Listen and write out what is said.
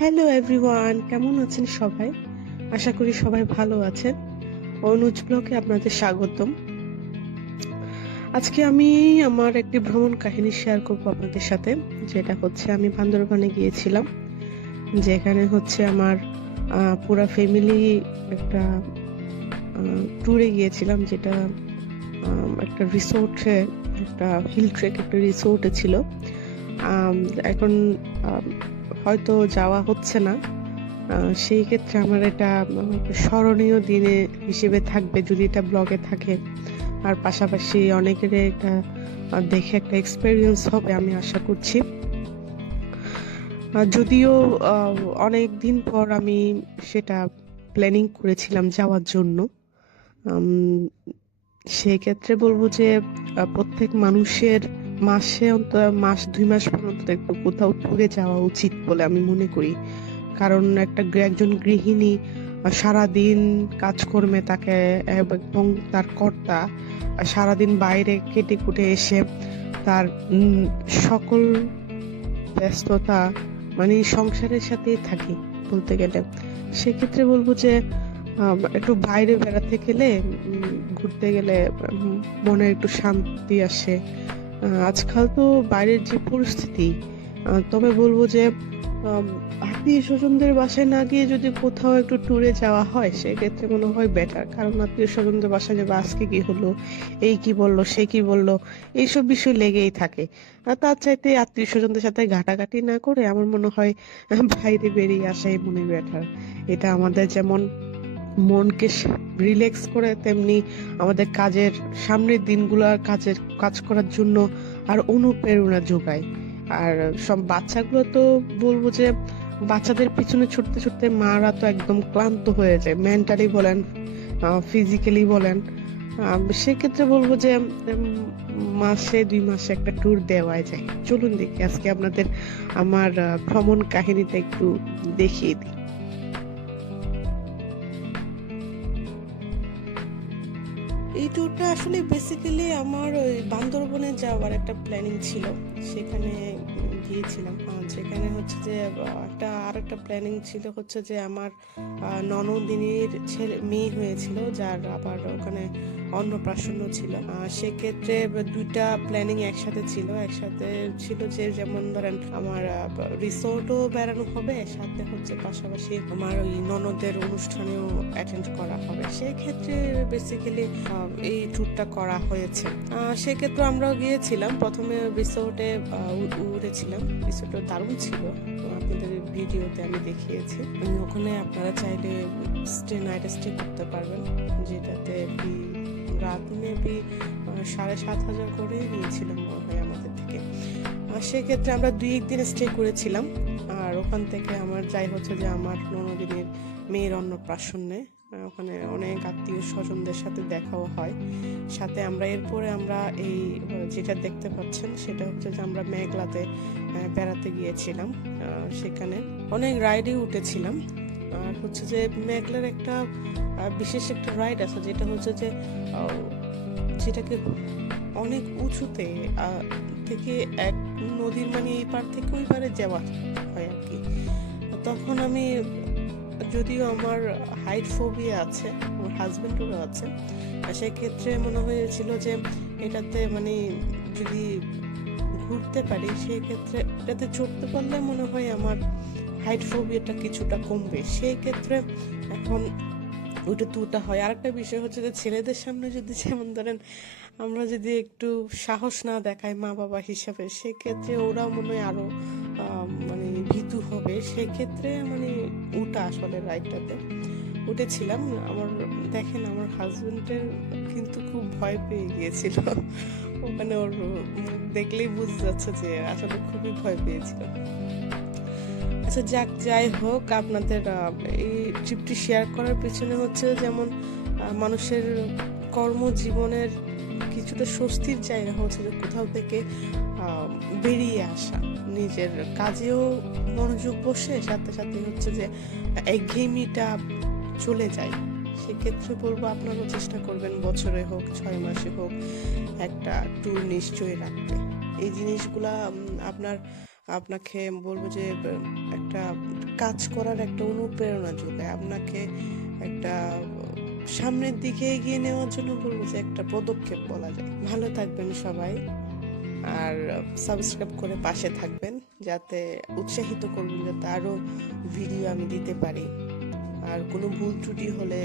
Hello everyone, কেমন আছেন সবাই? আশা করি সবাই ভালো আছেন। অনুজ ব্লগে আপনাদের স্বাগতম। আজকে আমি আমার একটি ভ্রমণ কাহিনী শেয়ার করব আপনাদের সাথে, যেটা হচ্ছে আমি বান্দরবানে গিয়েছিলাম। যেখানে হচ্ছে আমার পুরা ফ্যামিলি একটা ট্যুরে গিয়েছিলাম, যেটা একটা রিসোর্টে, একটা হিল ট্রেক একটা রিসোর্টে ছিল। এখন হয়তো যাওয়া হচ্ছে না। সেই ক্ষেত্রে আমার এটা স্মরণীয় দিনে হিসেবে থাকবে যদি এটা ব্লগে থাকে। আর পাশাপাশি অনেকের এটা দেখে একটা এক্সপেরিয়েন্স হবে আমি আশা করছি। যদিও অনেক দিন পর আমি সেটা প্ল্যানিং করেছিলাম যাওয়ার জন্য। সেক্ষেত্রে বলবো যে প্রত্যেক মানুষের মাসে অন্তত মাস 2 মাস পর্যন্ত একটু কোথাও ট্যুরে যাওয়া উচিত বলে আমি মনে করি। কারণ একজন গৃহিণী সারাদিন কাজকর্মে তাকে এবং তার কর্তা সারাদিন বাইরে কেটে কুটে এসে তার সকল ব্যস্ততা মানে সংসারের সাথেই থাকে বলতে গেলে। সেক্ষেত্রে বলবো যে একটু বাইরে বেড়াতে গেলে, ঘুরতে গেলে মনে একটু শান্তি আসে। আজকাল তো বাইরের যে পরিস্থিতি, তবে বলবো যে আত্মীয় স্বজনদের বাসায় না গিয়ে যদি কোথাও একটু ট্যুরে যাওয়া হয় সেক্ষেত্রে মনে হয় বেটার। কারণ আত্মীয় স্বজনদের বাসায় যাবে, আজকে কি হলো, এই কি বললো, সে কি বললো, এইসব বিষয় লেগেই থাকে। আর তার চাইতে আত্মীয় স্বজনদের সাথে ঘাটাঘাটি না করে আমার মনে হয় বাইরে বেরিয়ে আসাই মনে বেটার। এটা আমাদের যেমন মনকে রিল্যাক্স করে, তেমনি আমাদের কাজের সামনের দিনগুলোর কাজ করার জন্য আর অনুপ্রেরণা যোগায়। আর সব বাচ্চাগুলো তো বলবো যে বাচ্চাদের পিছনে ছুটতে ছুটতে মারা তো একদম ক্লান্ত হয়ে যায়, মেন্টালি বলেন ফিজিক্যালি বলেন। সেক্ষেত্রে বলবো যে মাসে 2 মাসে একটা ট্যুর দেওয়াই যায়। চলুন দেখি আজকে আপনাদের আমার ভ্রমণ কাহিনীটা একটু দেখিয়ে দিই। এই ট্যুরটা আসলে বেসিক্যালি আমার ওই বান্দরবনে যাওয়ার একটা প্ল্যানিং ছিল। সেখানে গিয়েছিলাম। যেখানে হচ্ছে যে আরেকটা প্ল্যানিং ছিল হচ্ছে যে আমার ননদিনীর মেয়ে হয়েছিল, যার আবার ওখানে অন্নপ্রাশন ছিল। সেক্ষেত্রে দুইটা প্ল্যানিং একসাথে ছিল যে যেমন ধরেন আমার রিসোর্টও বেড়ানো হবে, সাথে হচ্ছে পাশাপাশি আমার ওই ননদের অনুষ্ঠানেও অ্যাটেন্ড করা হবে। সেক্ষেত্রে বেসিক্যালি এই ট্যুরটা করা হয়েছে। সেক্ষেত্রে আমরাও গিয়েছিলাম। প্রথমে রিসোর্টে উঠেছিলাম। রিসোর্টটা দারুণ ছিল, আপনাদের ভিডিওতে আমি দেখিয়েছি। ওখানে আপনারা চাইলে নাইট স্টে করতে পারবেন, যেটাতে রাত মেবি 7,500 করে নিয়েছিলাম মনে হয় আমাদের থেকে। সেক্ষেত্রে আমরা 2 দিন স্টে করেছিলাম। আর ওখান থেকে আমার যাই হচ্ছে যে আমার ননদিনের মেয়ের অন্নপ্রাশনে ওখানে অনেক আত্মীয় স্বজনদের সাথে দেখাও হয়। সাথে এরপরে আমরা এই যেটা দেখতে পাচ্ছেন সেটা হচ্ছে যে আমরা মেঘলাতে বেড়াতে গিয়েছিলাম। সেখানে অনেক রাইডে উঠেছিলাম। আর হচ্ছে যে মেঘলার একটা বিশেষ একটা রাইড আছে, যেটা হচ্ছে যে যেটাকে অনেক উঁচুতে থেকে এক নদীর মানে এই পার থেকে ওই পারে যাওয়া হয় আর কি। তখন আমি, যদিও আমার হাইট ফোবিয়া আছে, আমার হাজবেন্ডেরও আছে, সেক্ষেত্রে মনে হয়েছিল যে এটাতে মানে যদি ঘুরতে পারি সেক্ষেত্রে এটাতে চড়তে পারলে মনে হয় আমার হাইট ফোবিয়াটা কিছুটা কমবে। সেই ক্ষেত্রে এখন ওইটা তুটা হয়। আরেকটা বিষয় হচ্ছে যে ছেলেদের সামনে যদি যেমন ধরেন আমরা যদি একটু সাহস না দেখাই মা বাবা হিসাবে, সেক্ষেত্রে ওরাও মনে হয় আরো মানে ভীতু হবে। সেক্ষেত্রে মানে ওটা আসলে রাইডটাতে উঠেছিলাম। দেখেন আমার হাজবেন্ডের কিন্তু খুব ভয় পেয়ে গিয়েছিল। ওখানে ওর দেখলেই বুঝতে যাচ্ছে যে আসলে খুবই ভয় পেয়েছিল। আচ্ছা যাই হোক, আপনাদের এই ট্রিপটি শেয়ার করার পেছনে হচ্ছে যেমন মানুষের কর্মজীবনের কিছুটা স্বস্তির জায়গা হচ্ছে যে কোথাও থেকে বেরিয়ে আসা, নিজের কাজেও মনোযোগ বসে, সাথে সাথে হচ্ছে যে একঘেয়েমিটা চলে যায়। সেক্ষেত্রে বলবো আপনারাও চেষ্টা করবেন বছরে হোক 6 মাসে হোক একটা ট্যুর নিশ্চয়ই রাখতে। এই জিনিসগুলা আপনাকে বলবো যে একটা কাজ করার একটা অনুপ্রেরণা যোগায়, আপনাকে একটা সামনের দিকে এগিয়ে নেওয়ার জন্য বলবো যে একটা পদক্ষেপ বলা যায়। ভালো থাকবেন সবাই, আর সাবস্ক্রাইব করে পাশে থাকবেন, যাতে উৎসাহিত করবেন যাতে আরো ভিডিও আমি দিতে পারি। আর কোনো ভুল ত্রুটি হলে